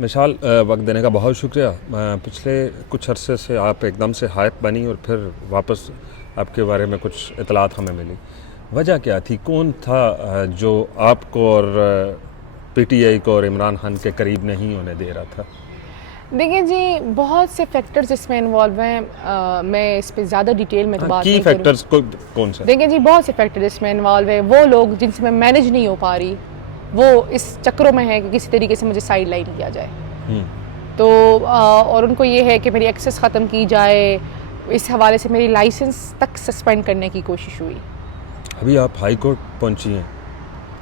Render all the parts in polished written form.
مشال وقت دینے کا بہت شکریہ. پچھلے کچھ عرصے سے آپ ایک دم سے ہائپ بنی اور پھر واپس آپ کے بارے میں کچھ اطلاعات ہمیں ملی. وجہ کیا تھی؟ کون تھا جو آپ کو اور پی ٹی آئی کو اور عمران خان کے قریب نہیں ہونے دے رہا تھا؟ دیکھیں جی، بہت سے فیکٹرز اس میں انوالو ہیں. میں اس پہ زیادہ ڈیٹیل میں تو بات نہیں کروں. کی فیکٹرز کون سے؟ دیکھیں جی، بہت سے فیکٹر اس میں انوالو ہیں. وہ لوگ جن سے میں مینیج نہیں ہو پا رہی، وہ اس چکروں میں ہے کہ کسی طریقے سے مجھے سائیڈ لائن کیا جائے. تو اور ان کو یہ ہے کہ میری ایکسیس ختم کی جائے. اس حوالے سے میری لائسنس تک سسپینڈ کرنے کی کوشش ہوئی. ابھی آپ ہائی کورٹ پہنچی ہیں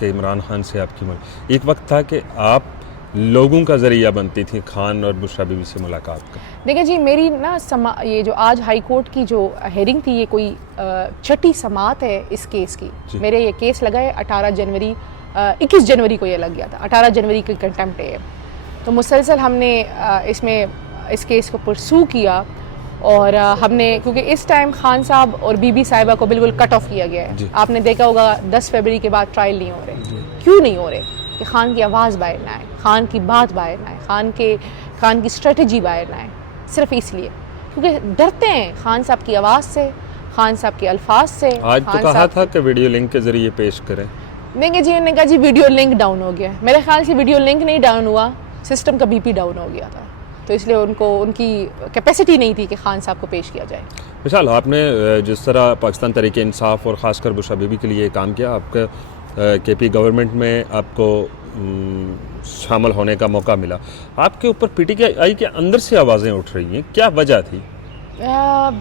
کہ عمران خان سے آپ کی ایک وقت تھا کہ آپ لوگوں کا ذریعہ بنتی تھی خان اور بشریٰ بی بی سے ملاقات کا. دیکھیں جی، میری نا یہ جو آج ہائی کورٹ کی جو ہیئرنگ تھی، یہ کوئی چھٹی سماعت ہے اس کیس کی. میرے یہ کیس لگا ہے 21 جنوری کو یہ لگ گیا تھا. 18 جنوری کی کنٹمپٹ ہے. تو مسلسل ہم نے اس کیس کو پرسو کیا اور ہم نے، کیونکہ اس ٹائم خان صاحب اور بی بی صاحبہ کو بالکل کٹ آف کیا گیا ہے. آپ نے دیکھا ہوگا 10 فروری کے بعد ٹرائل نہیں ہو رہے. کیوں نہیں ہو رہے؟ کہ خان کی آواز باہر نہ آئے، خان کی بات باہر نہ آئے، خان کی اسٹریٹجی باہر نہ آئے. صرف اس لیے کیونکہ ڈرتے ہیں خان صاحب کی آواز سے، خان صاحب کے الفاظ سے. آج تو کہا تھا کہ ویڈیو لنک کے ذریعے پیش کریں. دیکھیں جی، انہوں نے کہا جی ویڈیو لنک ڈاؤن ہو گیا. میرے خیال سے ویڈیو لنک نہیں ڈاؤن ہوا، سسٹم کا بی پی ڈاؤن ہو گیا تھا. تو اس لیے ان کی کیپیسٹی نہیں تھی کہ خان صاحب کو پیش کیا جائے. مثال آپ نے جس طرح پاکستان تحریک انصاف اور خاص کر بشریٰ بی بی کے لیے کام کیا، آپ کے کے پی گورنمنٹ میں آپ کو شامل ہونے کا موقع ملا. آپ کے اوپر پی ٹی آئی کے اندر سے آوازیں اٹھ رہی ہیں، کیا وجہ تھی؟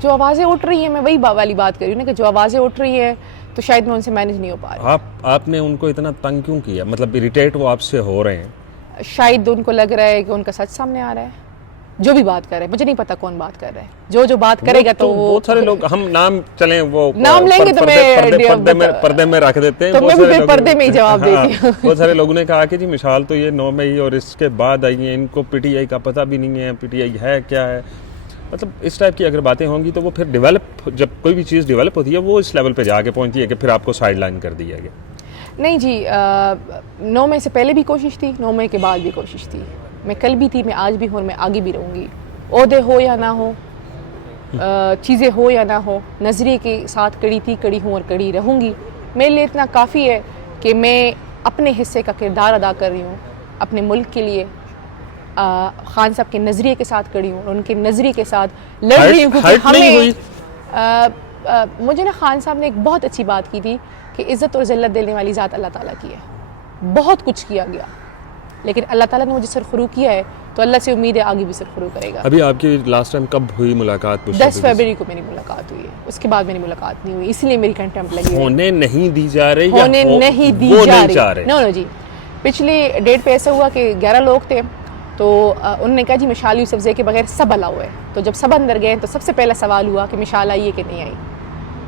جو آوازیں اٹھ رہی ہیں، میں وہی والی بات کر رہی ہوں کہ جو آوازیں اٹھ رہی ہیں تو شاید میں ان سے مینیج نہیں ہو پا رہی. آپ نے ان کو اتنا تنگ کیوں کیا؟ مطلب اریٹیٹ وہ آپ سے ہو رہے ہیں؟ شاید ان کو لگ رہا ہے کہ ان کا سچ سامنے آ رہا ہے. جو بھی بات کر رہے ہیں، مجھے نہیں پتا کون بات کر رہا ہے. جو بات کرے گا تو بہت سارے لوگ، ہم نام چلیں وہ نام لیں گے تو پردے میں رکھ دیتے ہیں. تو میں بھی پردے میں ہی جواب دیتی ہوں. بہت سارے لوگوں نے کہا کہ جی مشال تو یہ 9 مئی اور اس کے بعد آئی ہیں، ان کو پی ٹی آئی کا پتہ بھی نہیں ہے، پی ٹی آئی ہے کیا ہے. مطلب اس ٹائپ کی اگر باتیں ہوں گی تو وہ پھر ڈیولپ، جب کوئی بھی چیز ڈیولپ ہوتی ہے وہ اس لیول پہ جا کے پہنچتی ہے کہ پھر آپ کو سائڈ لائن کر دیا گیا. نہیں جی، 9 مئی سے پہلے بھی کوشش تھی، 9 مئی کے بعد بھی کوشش تھی. میں کل بھی تھی، میں آج بھی ہوں اور میں آگے بھی رہوں گی. عہدے ہو یا نہ ہو، چیزیں ہو یا نہ ہو، نظریے کے ساتھ کڑی تھی، کڑی ہوں اور کڑی رہوں گی. میرے لیے اتنا کافی ہے کہ میں اپنے حصے کا کردار ادا کر رہی ہوں اپنے ملک کے لیے. خان صاحب کے نظریے کے ساتھ کڑی ہوں اور ان کے نظریے کے ساتھ لڑ رہی ہوں. کیونکہ مجھے نا خان صاحب نے ایک بہت اچھی بات کی تھی کہ عزت اور ذلت دینے والی ذات اللہ تعالیٰ کی ہے. بہت کچھ کیا گیا لیکن اللہ تعالیٰ نے مجھے سرخرو کیا ہے تو اللہ سے امید ہے آگے بھی سرخرو کرے گا. ابھی آپ کی لاسٹ ٹائم کب ہوئی ملاقات؟ 10 فروری کو میری ملاقات ہوئی ہے. اس کے بعد میری ملاقات نہیں ہوئی، اس لیے میری کنٹمپٹ لگی. ہونے نہیں دی جا رہی، ہونے نہیں دی جا رہی. نو جی، پچھلی ڈیٹ پہ ایسا ہوا کہ 11 لوگ تھے تو انہوں نے کہا جی مشال یوسفزئی کے بغیر سب الاؤ ہے. تو جب سب اندر گئے تو سب سے پہلا سوال ہوا کہ مشال آئی ہے کہ نہیں آئی.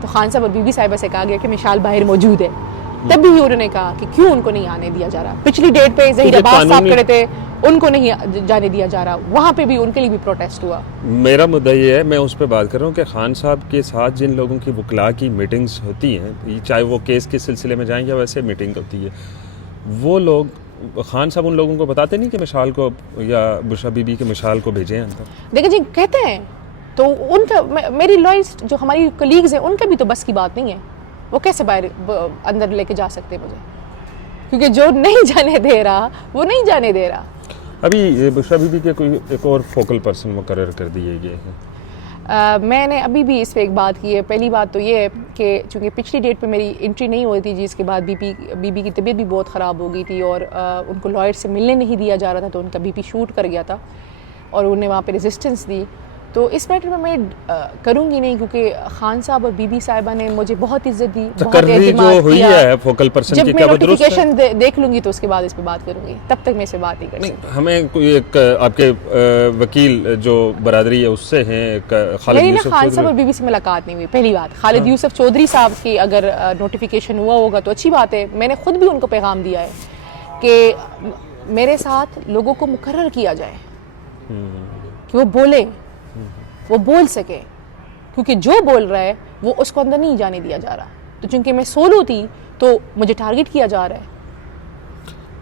تو خان صاحب اور بی بی صاحبہ سے کہا گیا کہ مشال باہر موجود ہے. تب بھی انہوں نے کہا کہ کیوں ان کو نہیں آنے دیا جا رہا. پچھلی ڈیٹ پہ ظہیر عباس صاحب کھڑے تھے، ان کو نہیں جانے دیا جا رہا. وہاں پہ بھی ان کے لیے بھی پروٹیسٹ ہوا. میرا مدعا یہ ہے، میں اس پہ بات کر رہا ہوں کہ خان صاحب کے ساتھ جن لوگوں کی وکلاء کی میٹنگز ہوتی ہیں، چاہے وہ کیس کے سلسلے میں جائیں یا ویسے میٹنگ ہوتی ہے، وہ لوگ خان صاحب ان لوگوں کو بتاتے نہیں کہ مشال کو یا بشریٰ بی بی کے مشال کو بھیجیں اندر؟ دیکھیں جی، کہتے ہیں تو ان کا، میری لائرز جو ہماری کلیگز ہیں ان کا بھی تو بس کی بات نہیں ہے. وہ کیسے باہر اندر لے کے جا سکتے مجھے؟ کیونکہ جو نہیں جانے دے رہا وہ نہیں جانے دے رہا. ابھی بشریٰ بی بی کے کوئی ایک اور فوکل پرسن مقرر کر دیے گئے ہیں. میں نے ابھی بھی اس پہ ایک بات کی ہے. پہلی بات تو یہ ہے کہ چونکہ پچھلی ڈیٹ پہ میری انٹری نہیں ہوئی تھی، جس کے بعد بی بی کی طبیعت بھی بہت خراب ہو گئی تھی اور ان کو لائر سے ملنے نہیں دیا جا رہا تھا، تو ان کا بی پی شوٹ کر گیا تھا اور انہوں نے وہاں پہ ریزسٹنس دی. تو اس میٹر میں میں کروں گی نہیں، کیونکہ خان صاحب اور بی بی صاحبہ نے مجھے بہت عزت دی، بہت اعتماد کیا. جب میں نوٹیفیکیشن دیکھ لوں گی تو اس کے بعد اس پہ بات کروں گی، تب تک میں اسے بات نہیں کر سکتی. ہمیں کوئی ایک آپ کے وکیل جو برادری ہے اس سے ہیں، میری نا خان صاحب اور بی بی سے ملاقات نہیں ہوئی. پہلی بات، خالد یوسف چودھری صاحب کی اگر نوٹیفیکیشن ہوا ہوگا تو اچھی بات ہے. میں نے خود بھی ان کو پیغام دیا ہے کہ میرے ساتھ لوگوں کو مقرر کیا جائے کہ وہ بولیں، وہ بول سکے، کیونکہ جو بول رہا ہے وہ اس کو اندر نہیں جانے دیا جا رہا. تو چونکہ میں سولو تھی تو مجھے ٹارگٹ کیا جا رہا ہے.